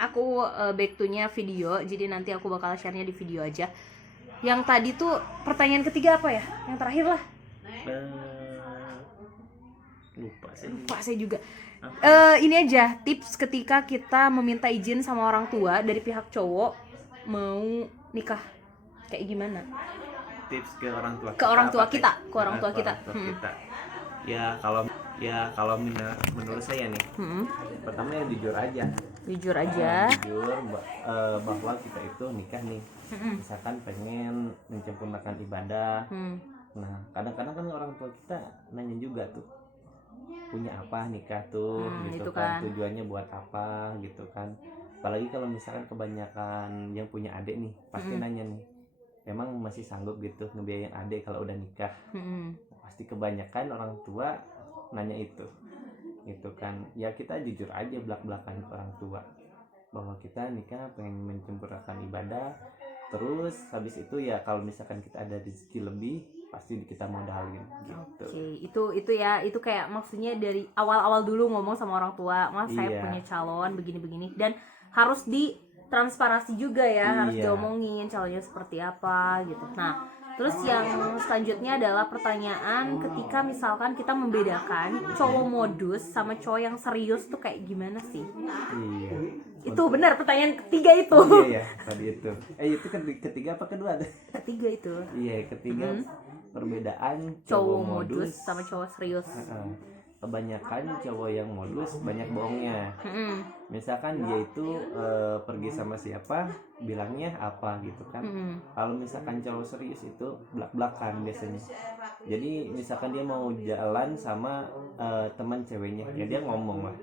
aku back to-nya video, jadi nanti aku bakal share-nya di video aja. Yang tadi tuh pertanyaan ketiga apa ya? Yang terakhir lah. Lupa saya juga. Ini aja tips ketika kita meminta izin sama orang tua dari pihak cowok mau nikah, kayak gimana? Tips ke orang tua Ke orang tua kita. Ya kalau menurut saya nih, pertama ya jujur aja. Jujur Bahwa kita itu nikah nih, misalkan pengen menyempurnakan ibadah. Nah kadang-kadang kan orang tua kita nanya juga tuh, punya apa nikah tuh, gitu kan, tujuannya buat apa gitu kan. Apalagi kalau misalkan kebanyakan yang punya adik nih pasti nanya nih, emang masih sanggup gitu ngebiayain adik kalau udah nikah. Pasti kebanyakan orang tua nanya itu kan. Ya kita jujur aja belak-belakan ke orang tua bahwa kita nikah pengen menyempurnakan ibadah. Terus habis itu ya kalau misalkan kita ada rezeki lebih pasti kita modalin gitu. Itu ya, itu kayak maksudnya dari awal-awal dulu ngomong sama orang tua, Mas saya punya calon begini-begini, dan harus ditransparasi juga ya, harus diomongin calonnya seperti apa gitu. Nah terus yang selanjutnya adalah pertanyaan ketika misalkan kita membedakan cowok modus sama cowok yang serius tuh kayak gimana sih? Itu benar pertanyaan ketiga itu. Tadi itu. Itu ketiga apa kedua? Ketiga itu. Ketiga. Perbedaan cowok modus sama cowok serius. Kebanyakan cowok yang modus banyak bohongnya. Misalkan dia itu pergi sama siapa bilangnya apa gitu kan. Kalau misalkan cowok serius itu belak-belakan biasanya. Jadi misalkan dia mau jalan sama teman ceweknya, ya dia ngomong lah.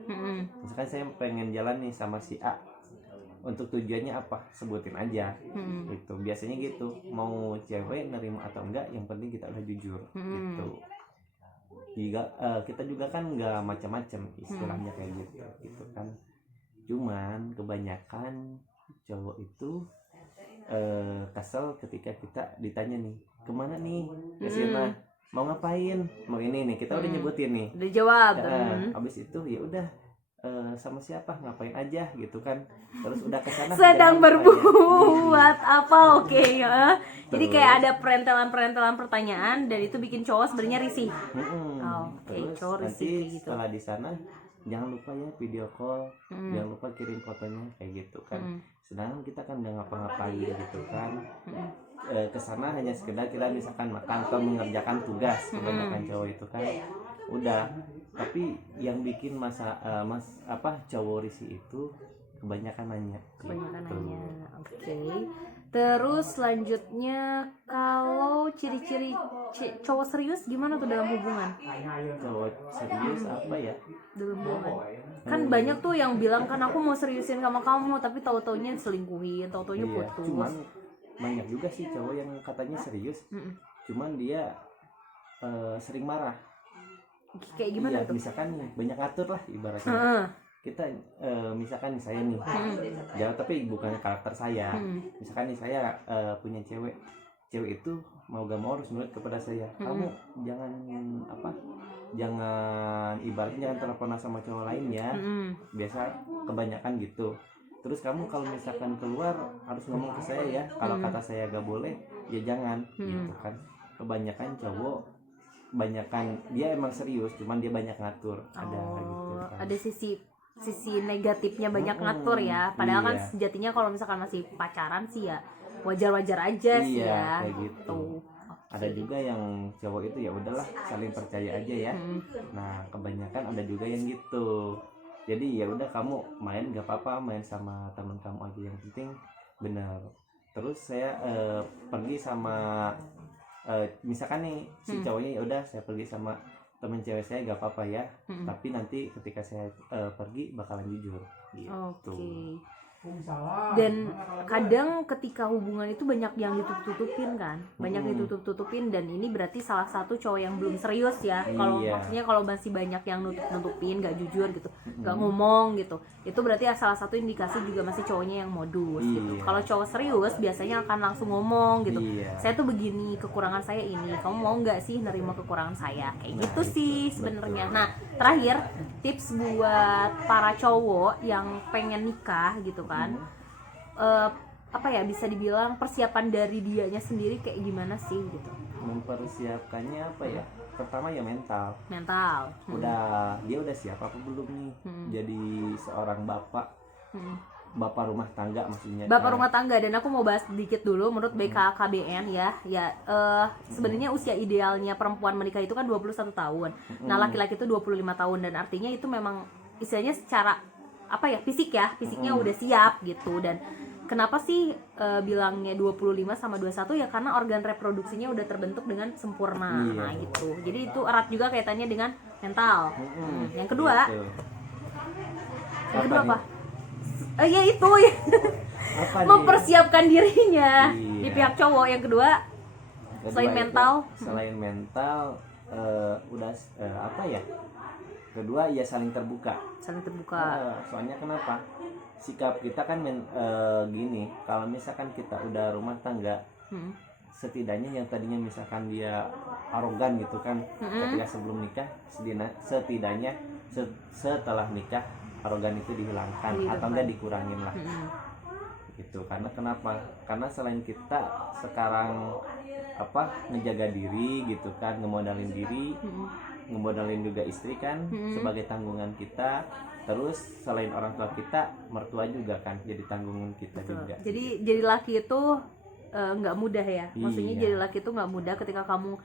Misalkan saya pengen jalan nih sama si A, untuk tujuannya apa sebutin aja. Itu biasanya gitu, mau cewek nerima atau enggak yang penting kita udah jujur. Gitu juga. Kita juga kan nggak macam-macam istilahnya kayak gitu kan. Cuman kebanyakan cowok itu kesel ketika kita ditanya nih, kemana nih kesana, mau ngapain, mau ini nih, kita udah nyebutin nih, udah jawab. Abis itu ya udah sama siapa, ngapain aja gitu kan. Terus udah kesana sedang berbuat apa, ya. Jadi kayak ada perentelan pertanyaan dan itu bikin cowok sebenarnya risih. Terus cowok nanti risih gitu. Setelah di sana jangan lupa ya video call, jangan lupa kirim fotonya kayak gitu kan. Sedangkan kita kan udah ngapa-ngapain gitu kan. Kesana hanya sekedar kita misalkan makan atau mengerjakan tugas. Kebanyakan cowok itu kan udah. Tapi yang bikin cowok risih itu kebanyakan nanya. Terus selanjutnya, kalau ciri-ciri cowok serius gimana tuh dalam hubungan? Cowok serius apa ya? Dalam hubungan. Kan banyak tuh yang bilang kan aku mau seriusin sama kamu, tapi tahu-taunya selingkuhin, tahu-taunya putus. Cuman banyak juga sih cowok yang katanya serius, cuman dia sering marah. Kayak gimana tuh? Misalkan nih banyak ngatur lah ibaratnya. Kita misalkan nih saya nih jauh, tapi bukan karakter saya. Misalkan nih saya punya cewek itu mau gak mau harus nurut kepada saya. Kamu jangan ibaratnya jangan teleponan sama cowok lain ya. Biasa kebanyakan gitu. Terus kamu kalau misalkan keluar harus ngomong ke saya ya. Kalau kata saya gak boleh ya jangan. Gitu kan. Kebanyakan cowok dia emang serius, cuman dia banyak ngatur. Ada gitu kan. Ada sisi negatifnya banyak ngatur ya. Padahal kan sejatinya kalau misalkan masih pacaran sih ya wajar-wajar aja sih ya. Kayak gitu. Ada juga yang cowok itu ya udahlah saling percaya aja ya. Nah kebanyakan ada juga yang gitu. Jadi ya udah kamu main gak apa-apa, main sama teman kamu aja yang penting benar. Terus saya pergi sama misalkan nih si cowoknya ya udah saya pergi sama temen cewek saya gak apa-apa ya. Tapi nanti ketika saya pergi bakalan jujur gitu. Dan kadang ketika hubungan itu banyak yang ditutup-tutupin kan, banyak ditutup-tutupin, dan ini berarti salah satu cowok yang belum serius ya. Kalau maksudnya kalau masih banyak yang nutup-nutupin, gak jujur gitu, gak ngomong gitu, itu berarti salah satu indikasi juga masih cowoknya yang modus gitu. Kalau cowok serius biasanya akan langsung ngomong gitu, saya tuh begini, kekurangan saya ini, kamu mau nggak sih nerima kekurangan saya, kayak gitu sih sebenarnya. Nah terakhir, tips buat para cowok yang pengen nikah gitu kan, apa ya, bisa dibilang persiapan dari dianya sendiri kayak gimana sih gitu. Mempersiapkannya apa ya, pertama ya mental. Dia udah siap apa belum nih jadi seorang bapak rumah tangga, maksudnya bapak rumah tangga. Dan aku mau bahas sedikit dulu menurut BKKBN ya sebenarnya usia idealnya perempuan menikah itu kan 21 tahun. Nah laki-laki itu 25 tahun, dan artinya itu memang istilahnya secara apa ya, fisiknya udah siap gitu. Dan kenapa sih bilangnya 25 sama 21 ya, karena organ reproduksinya udah terbentuk dengan sempurna. Nah gitu, jadi itu erat juga kaitannya dengan mental. Yang kedua apa? Ya itu ya. Mempersiapkan dirinya di pihak cowok. Yang kedua selain mental udah apa ya, kedua ya saling terbuka. Soalnya kenapa, sikap kita kan gini, kalau misalkan kita udah rumah tangga, setidaknya yang tadinya misalkan dia arogan gitu kan, ketika sebelum nikah, setidaknya setelah nikah arogan itu dihilangkan atau enggak dikurangin lah gitu. Karena kenapa, karena selain kita sekarang ngejaga diri gitu kan, ngemodalin diri, ngemodalin juga istri kan sebagai tanggungan kita. Terus selain orang tua kita, mertua juga kan jadi tanggungan kita. Betul. Juga. Jadi laki itu nggak mudah ya. Maksudnya jadi laki itu nggak mudah ketika kamu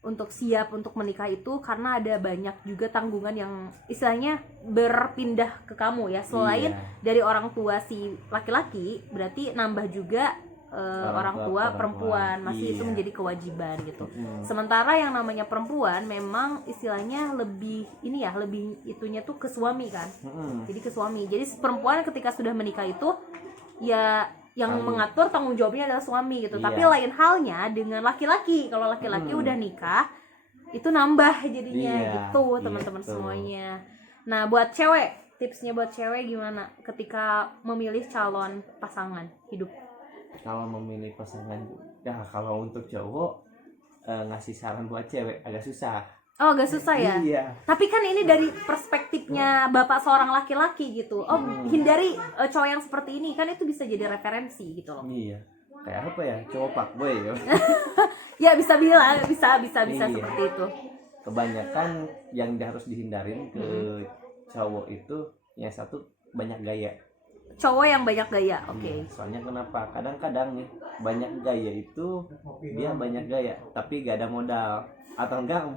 untuk siap untuk menikah itu, karena ada banyak juga tanggungan yang istilahnya berpindah ke kamu ya. Selain dari orang tua si laki-laki, berarti nambah juga orang tua perempuan. Masih itu menjadi kewajiban gitu. Sementara yang namanya perempuan memang istilahnya lebih ini ya, lebih itunya tuh ke suami kan. Jadi ke suami. Jadi perempuan ketika sudah menikah itu ya yang mengatur tanggung jawabnya adalah suami gitu. Tapi lain halnya dengan laki-laki. Kalau laki-laki udah nikah itu nambah jadinya gitu teman-teman semuanya. Nah buat cewek, tipsnya buat cewek gimana ketika memilih calon pasangan hidup? Kalau memilih pasangan ya, kalau untuk cowok ngasih saran buat cewek agak susah. Oh agak susah ya? Iya. Tapi kan ini dari perspektifnya bapak seorang laki-laki gitu. Oh hindari cowok yang seperti ini, kan itu bisa jadi referensi gitu loh. Iya. Kayak apa ya, cowok fuckboy ya. Ya bisa bilang, bisa seperti itu. Kebanyakan yang harus dihindarin ke cowok itu yang satu, banyak gaya. Cowok yang banyak gaya, oke. Soalnya kenapa? Kadang-kadang nih banyak gaya itu dia banyak gaya tapi gak ada modal, atau enggak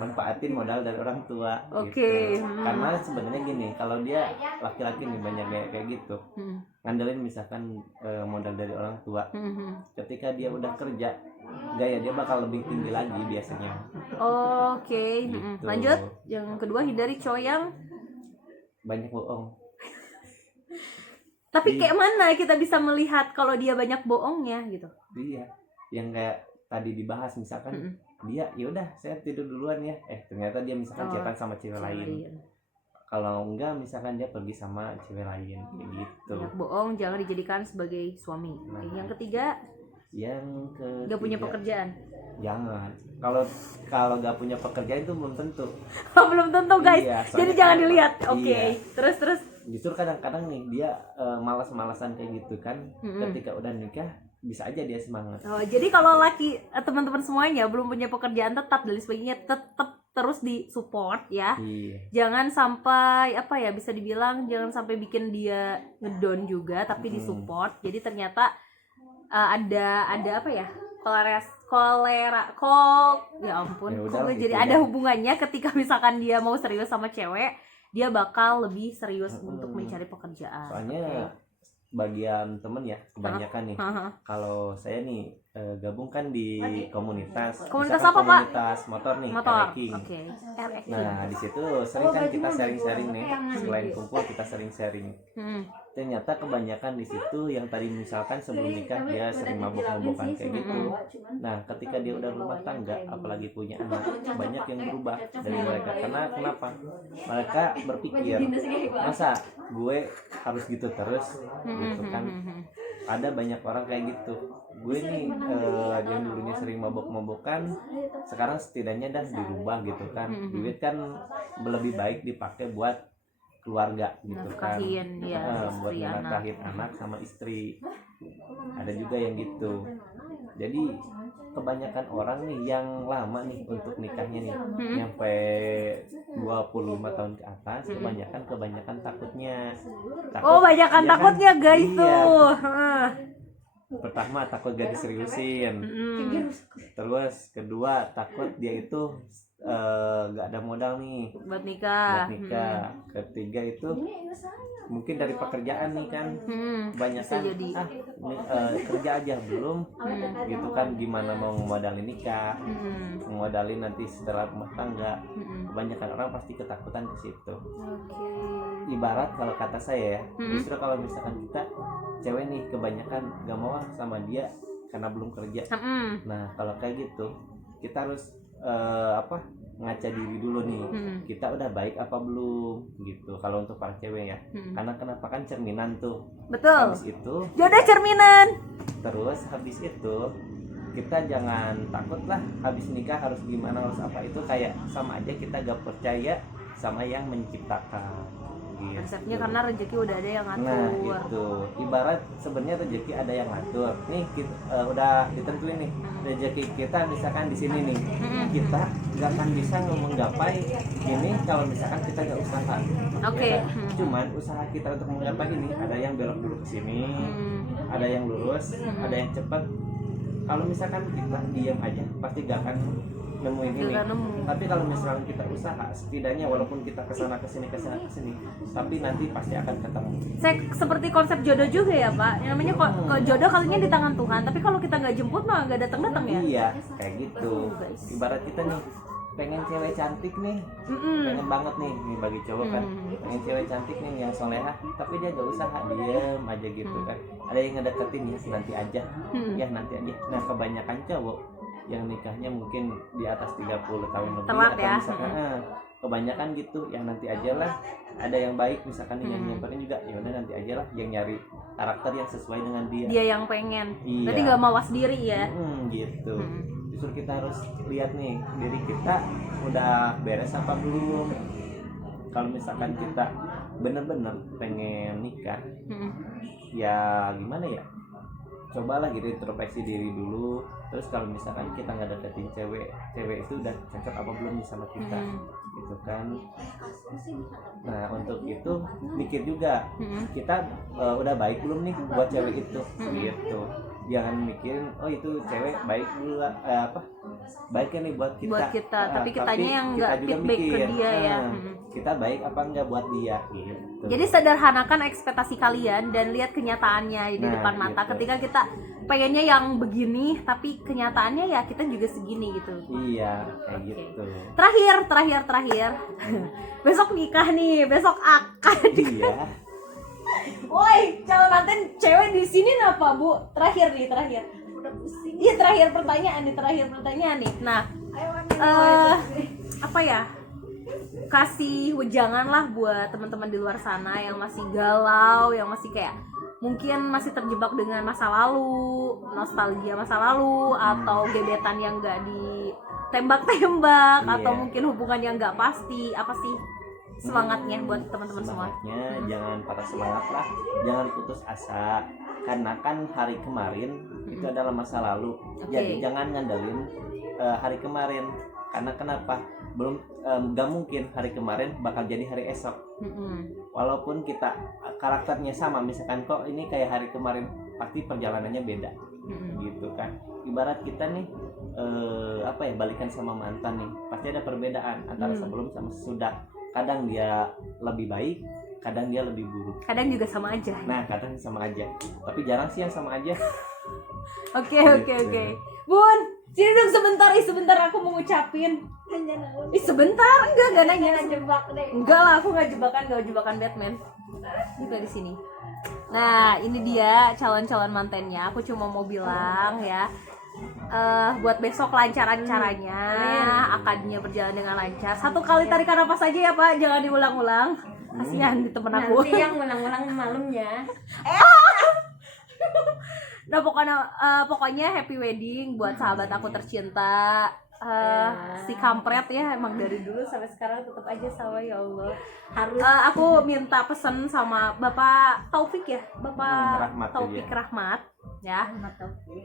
manfaatin modal dari orang tua. Gitu. Karena sebenarnya gini, kalau dia laki-laki nih banyak gaya kayak gitu, ngandelin misalkan modal dari orang tua, ketika dia udah kerja gaya dia bakal lebih tinggi lagi biasanya. Gitu. Lanjut, yang kedua hindari cowok yang banyak bohong. Tapi kayak mana kita bisa melihat kalau dia banyak bohongnya gitu? Iya, yang kayak tadi dibahas misalkan dia ya udah saya tidur duluan ya, ternyata dia misalkan chatan sama cewek lain. Kalau enggak misalkan dia pergi sama cewek lain, kayak gitu. Banyak bohong jangan dijadikan sebagai suami. Yang ketiga gak punya pekerjaan. Jangan. Kalau gak punya pekerjaan itu belum tentu. Belum tentu guys. Iya, jadi jangan dilihat. Oke. Terus. Justru kadang-kadang nih dia malas-malasan kayak gitu kan. Ketika udah nikah bisa aja dia semangat. Jadi kalau laki teman-teman semuanya belum punya pekerjaan tetap dan sebagainya, tetap terus di support ya. Jangan sampai bisa dibilang jangan sampai bikin dia ngedon juga, tapi di support. Jadi ternyata ada jadi ada hubungannya ketika misalkan dia mau serius sama cewek, dia bakal lebih serius untuk mencari pekerjaan. Soalnya bagian temen ya kebanyakan nih, kalau saya nih gabung kan di komunitas. Komunitas Misalkan apa, Pak? komunitas motor nih, Motor. R-King. Oke. R-King. Nah di situ sering kan kita sharing-sharing nih, selain kumpul kita sharing-sharing. Ternyata kebanyakan di situ yang tadi misalkan sebelum nikah dia sering mabok-mabokan kayak gitu. Nah ketika dia udah rumah tangga, apalagi punya anak, banyak yang berubah dari mereka. Karena kenapa? Mereka berpikir, masa gue harus gitu terus, gitu kan? Ada banyak orang kayak gitu. Gue nih yang dulunya sering mabok-mabokan, sekarang setidaknya dah dirubah gitu kan. Duit kan lebih baik dipakai buat keluarga gitu kan, ya, buat menafkahin anak sama istri. Ada juga yang gitu. Jadi kebanyakan orang nih yang lama nih untuk nikahnya nih, nyampe 25 tahun ke atas, kebanyakan takutnya. Banyakan ya takutnya kan? guys Iya. tuh. Pertama takut gak diseriusin, terus kedua takut dia itu gak ada modal nih buat nikah. Ketiga itu mungkin dari pekerjaan nih kan, kebanyakan kerja aja belum, gitu kan, gimana mau ngemodalin nikah, ngemodalin nanti setelah rumah tangga. Kebanyakan orang pasti ketakutan ke situ. Ibarat kalau kata saya ya, justru kalau misalkan kita cewek nih kebanyakan gak mau sama dia karena belum kerja. Nah kalau kayak gitu kita harus ngaca diri dulu nih, kita udah baik apa belum gitu kalau untuk para cewek ya. Karena kenapa, kan cerminan tuh. Betul. Habis itu jodoh cerminan. Terus habis itu kita jangan takut lah habis nikah harus gimana, harus apa. Itu kayak sama aja kita gak percaya sama yang menciptakan gitu. Konsepnya karena rezeki udah ada yang ngatur. Nah itu ibarat sebenarnya rezeki ada yang ngatur nih, udah ditentuin nih rezeki kita misalkan di sini nih. Kita gak akan bisa menggapai ini kalau misalkan kita gak usaha. Ya, cuman usaha kita untuk menggapai ini, ada yang belok dulu ke sini, ada yang lurus, ada yang cepat. Kalau misalkan kita diam aja pasti gak akan nemuin ini. Tapi kalau misalkan kita usaha, setidaknya walaupun kita kesana kesini, tapi nanti pasti akan ketemu. Seperti konsep jodoh juga ya Pak. Namanya kok jodoh kalinya di tangan Tuhan. Tapi kalau kita nggak jemput mah nggak datang ya. Iya, kayak gitu. Ibarat kita nih pengen cewek cantik nih, pengen banget nih bagi cowok kan, pengen cewek cantik nih yang solehah, tapi dia gak usaha, diem aja gitu kan. Ada yang ngedeketin ya nanti aja, ya nanti aja. Nah kebanyakan cowok yang nikahnya mungkin di atas 30 tahun lebih, telat atau ya. misalkan kebanyakan gitu yang nanti aja lah. Ada yang baik misalkan yang nyamperin juga, ya udah nanti aja lah, yang nyari karakter yang sesuai dengan dia yang pengen. Iya. Berarti nggak mawas diri ya. Gitu. Justru kita harus lihat nih diri kita udah beres apa belum. Kalau misalkan kita bener-bener pengen nikah, ya gimana ya, cobalah gitu introspeksi diri dulu. Terus kalau misalkan kita nggak deketin cewek itu udah cocok apa belum nih sama kita, gitu kan. Nah untuk itu mikir juga, kita udah baik belum nih buat cewek itu, gitu. Jangan mikirin oh itu cewek baik dulu baik kan nih buat kita, tapi kitanya yang nggak feedback ke dia ya. Kita baik apa enggak buat dia gitu. Jadi sederhanakan ekspektasi kalian dan lihat kenyataannya di depan mata. Gitu. Ketika kita pengennya yang begini tapi kenyataannya ya kita juga segini gitu. Iya kayak gitu. Terakhir besok nikah nih, besok akad. Iya. Woi, calon manten cewek di sini apa Bu? Terakhir. Udah pusing. Iya terakhir pertanyaan nih. Nah, apa ya? Kasih wejangan lah buat teman-teman di luar sana yang masih galau, yang masih kayak mungkin masih terjebak dengan masa lalu, nostalgia masa lalu, atau gebetan yang nggak ditembak-tembak, atau mungkin hubungan yang nggak pasti. Apa sih semangatnya buat teman-teman semua? Jangan patah semangat lah, jangan putus asa, karena kan hari kemarin itu adalah masa lalu. Jadi jangan ngandelin hari kemarin, karena kenapa? Gak mungkin hari kemarin bakal jadi hari esok. Walaupun kita karakternya sama, misalkan kok ini kayak hari kemarin, pasti perjalanannya beda. Gitu kan. Ibarat kita nih balikan sama mantan nih, pasti ada perbedaan antara sebelum sama sesudah. Kadang dia lebih baik, kadang dia lebih buruk, kadang juga sama aja. Nah kadang sama aja, tapi jarang sih yang sama aja. Oke. Bun, sini dong sebentar aku mau ngucapin. Sebentar, enggak nanya. Jebak deh. Enggak lah, aku enggak jebakan Batman. Kita di sini. Nah, ini dia calon-calon mantennya. Aku cuma mau bilang ya, buat besok lancar acaranya, akadnya berjalan dengan lancar. 1 kali tarikan napas aja ya Pak, jangan diulang-ulang. Kasihan di temen aku. Nanti yang ulang-ulang malamnya. Nah pokoknya happy wedding buat sahabat aku tercinta. Si kampret ya, emang dari dulu sampai sekarang tetap aja sama, ya Allah. Harus aku minta pesen sama Bapak Taufik ya, Bapak Taufik Rahmat ya.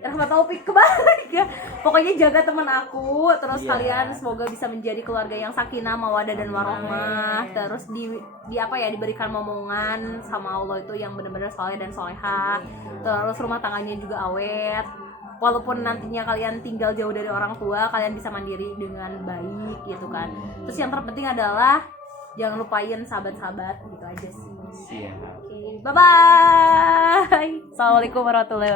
Rahmat Taufik kebalik ya. Pokoknya jaga teman aku, terus kalian semoga bisa menjadi keluarga yang sakinah, mawadah dan warohmah. Terus diberikan momongan sama Allah itu yang benar-benar soleh dan solehah. Terus rumah tangganya juga awet. Walaupun nantinya kalian tinggal jauh dari orang tua, kalian bisa mandiri dengan baik gitu kan. Terus yang terpenting adalah jangan lupain sahabat-sahabat gitu aja sih. Siap. Oke, bye bye. Assalamualaikum warahmatullahi wabarakatuh.